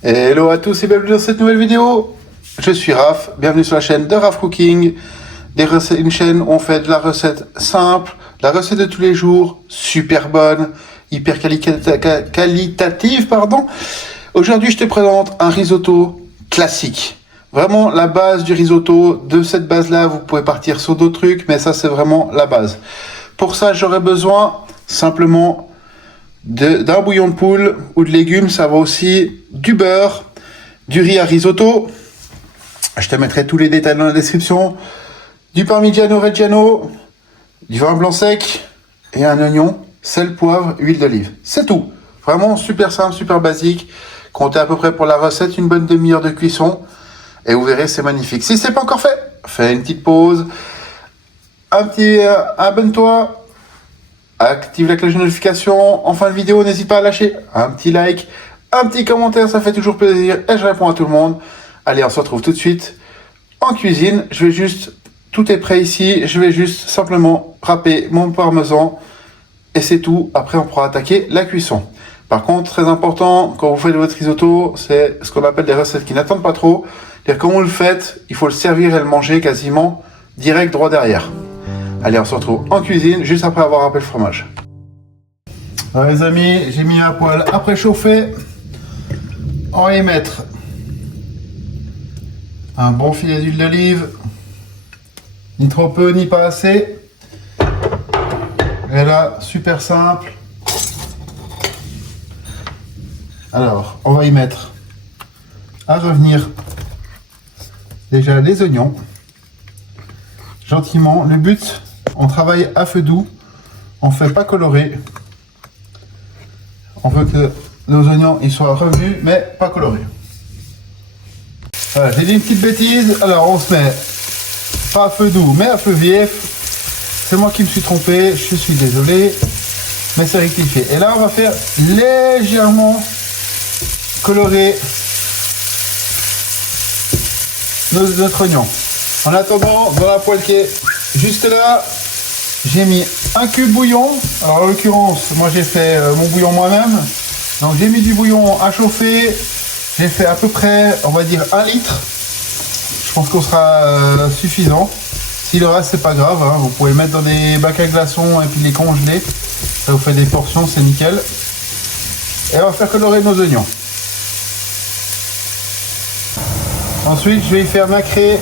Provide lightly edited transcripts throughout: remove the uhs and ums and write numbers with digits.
Hello à tous et bienvenue dans cette nouvelle vidéo. Je suis Raph, bienvenue sur la chaîne de Raph Cooking. Une chaîne où on fait de la recette simple, la recette de tous les jours, super bonne, hyper qualitative, pardon. Aujourd'hui, je te présente un risotto classique. Vraiment la base du risotto. De cette base-là, vous pouvez partir sur d'autres trucs, mais ça, c'est vraiment la base. Pour ça, j'aurai besoin simplement d'un bouillon de poule ou de légumes. Ça va aussi du beurre, du riz à risotto. Je te mettrai tous les détails dans la description. Du parmigiano reggiano, du vin blanc sec et un oignon, sel, poivre, huile d'olive. C'est tout. Vraiment super simple, super basique. Comptez à peu près pour la recette une bonne demi-heure de cuisson et vous verrez, c'est magnifique. Si c'est pas encore fait, fais une petite pause, abonne-toi, active la cloche de notification. En fin de vidéo, n'hésite pas à lâcher un petit like, un petit commentaire, ça fait toujours plaisir et je réponds à tout le monde. Allez, on se retrouve tout de suite en cuisine. Tout est prêt ici. Je vais juste simplement râper mon parmesan et c'est tout. Après, on pourra attaquer la cuisson. Par contre, très important, quand vous faites votre risotto, c'est ce qu'on appelle des recettes qui n'attendent pas trop. C'est-à-dire, quand vous le faites, il faut le servir et le manger quasiment direct, droit derrière. Allez, on se retrouve en cuisine juste après avoir râpé le fromage. Alors les amis, j'ai mis un poêle à préchauffer. On va y mettre un bon filet d'huile d'olive. Ni trop peu, ni pas assez. Et là, super simple. Alors, on va y mettre à revenir déjà les oignons. Gentiment. Le but, on travaille à feu doux. On ne fait pas colorer. On veut que nos oignons ils soient revus, mais pas colorés. Voilà, j'ai dit une petite bêtise. Alors, on se met pas à feu doux, mais à feu vif. C'est moi qui me suis trompé, je suis désolé, mais c'est rectifié. Et là, on va faire légèrement colorer notre oignon. En attendant, dans la poêle qui est juste là, j'ai mis un cube bouillon. Alors, en l'occurrence, moi j'ai fait mon bouillon moi-même. Donc, j'ai mis du bouillon à chauffer. J'ai fait à peu près, on va dire, 1 litre. Je pense qu'on sera suffisant. Si le reste, c'est pas grave, hein. Vous pouvez le mettre dans des bacs à glaçons et puis les congeler. Ça vous fait des portions, c'est nickel. Et on va faire colorer nos oignons. Ensuite, je vais y faire nacrer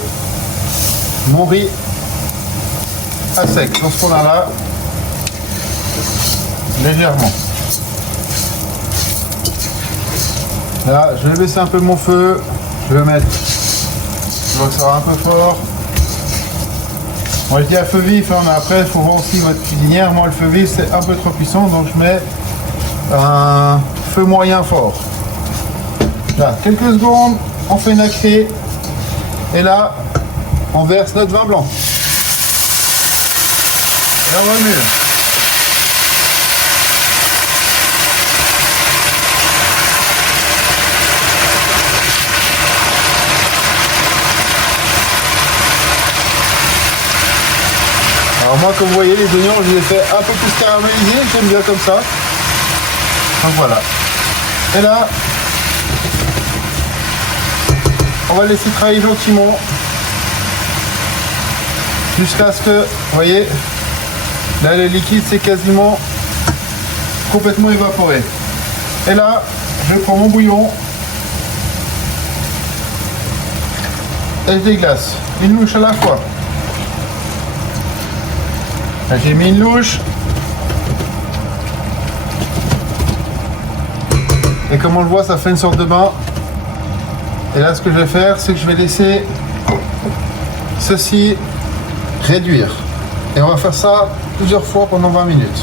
mon riz à sec. Dans ce qu'on a là, légèrement. Là, je vais baisser un peu mon feu. Je vais mettre. Je vois que ça va un peu fort. Moi je dis à feu vif, hein, mais après il faut voir aussi votre cuisinière. Moi le feu vif c'est un peu trop puissant, donc je mets un feu moyen fort. Là, quelques secondes, on fait nacrer. Et là, on verse notre vin blanc. Et on remue. Alors moi, comme vous voyez, les oignons, je les ai fait un peu plus caramélisés, j'aime bien comme ça. Donc voilà. Et là, on va laisser travailler gentiment jusqu'à ce que, vous voyez, là le liquide c'est quasiment complètement évaporé. Et là, je prends mon bouillon et je déglace une louche à la fois. Là, j'ai mis une louche. Et comme on le voit, ça fait une sorte de bain. Et là, ce que je vais faire, c'est que je vais laisser ceci réduire. Et on va faire ça plusieurs fois pendant 20 minutes.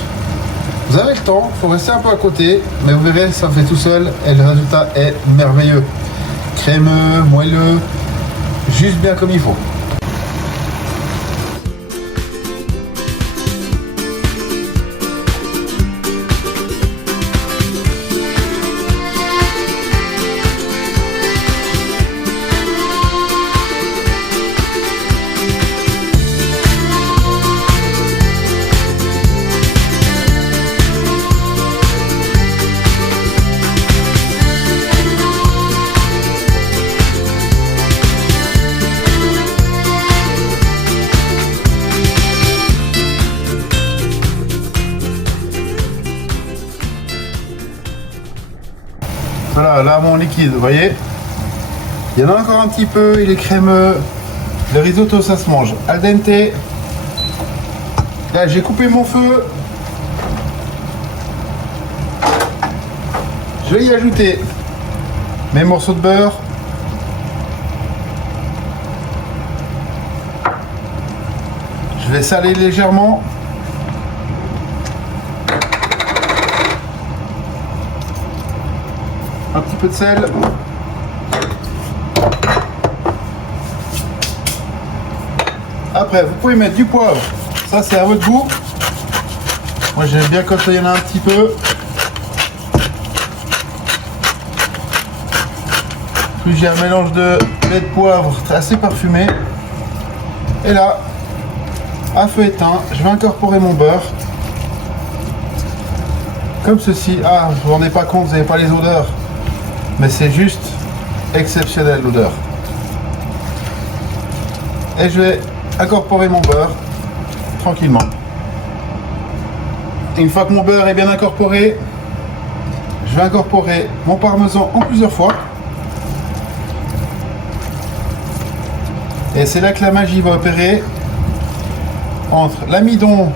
Vous avez le temps, il faut rester un peu à côté, mais vous verrez, ça fait tout seul et le résultat est merveilleux. Crémeux, moelleux, juste bien comme il faut. là mon liquide, vous voyez. Il y en a encore un petit peu, il est crémeux. Le risotto, ça se mange al dente. Là, j'ai coupé mon feu. Je vais y ajouter mes morceaux de beurre. Je vais saler légèrement. Un petit peu de sel. Après, vous pouvez mettre du poivre. Ça, c'est à votre goût. Moi, j'aime bien quand il y en a un petit peu. Puis j'ai un mélange de lait de poivre assez parfumé. Et là, à feu éteint, je vais incorporer mon beurre. Comme ceci. Ah, vous vous rendez pas compte, vous n'avez pas les odeurs. Mais c'est juste exceptionnel l'odeur. Et je vais incorporer mon beurre tranquillement. Et une fois que mon beurre est bien incorporé, je vais incorporer mon parmesan en plusieurs fois. Et c'est là que la magie va opérer entre l'amidon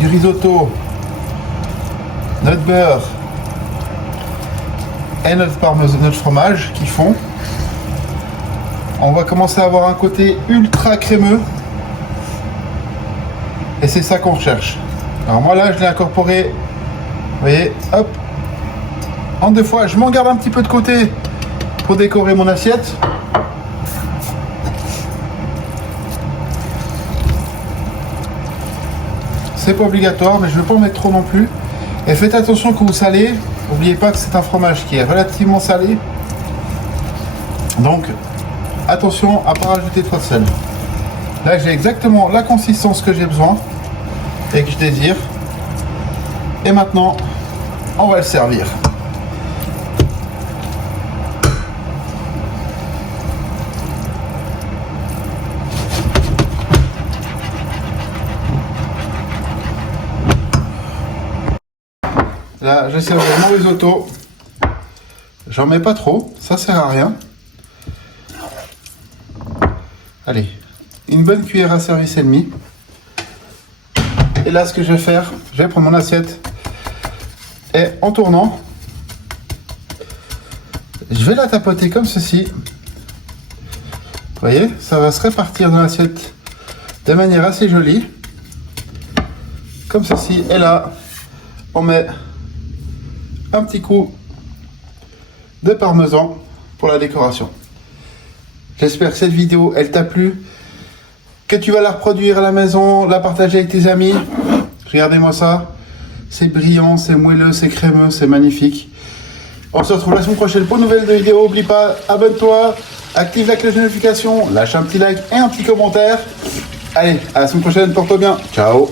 du risotto, notre beurre et notre parmesan, notre fromage qui fond. On va commencer à avoir un côté ultra crémeux. Et c'est ça qu'on recherche. Alors moi là, je l'ai incorporé, vous voyez, hop, en deux fois. Je m'en garde un petit peu de côté pour décorer mon assiette. C'est pas obligatoire, mais je ne veux pas en mettre trop non plus. Et faites attention quand vous salez. N'oubliez pas que c'est un fromage qui est relativement salé. Donc, attention à ne pas rajouter trop de sel. Là, j'ai exactement la consistance que j'ai besoin et que je désire. Et maintenant, on va le servir. Là, je sers mon risotto. J'en mets pas trop, ça sert à rien. Allez, une bonne cuillère à service et demi. Et là, ce que je vais faire, je vais prendre mon assiette et en tournant, je vais la tapoter comme ceci. Vous voyez, ça va se répartir dans l'assiette de manière assez jolie. Comme ceci. Et là, on met un petit coup de parmesan pour la décoration. J'espère que cette vidéo, elle t'a plu, que tu vas la reproduire à la maison, la partager avec tes amis. Regardez-moi ça, c'est brillant, c'est moelleux, c'est crémeux, c'est magnifique. On se retrouve la semaine prochaine pour une nouvelle vidéo. N'oublie pas, abonne-toi, active la cloche de notification, lâche un petit like et un petit commentaire. Allez, à la semaine prochaine, porte-toi bien, ciao.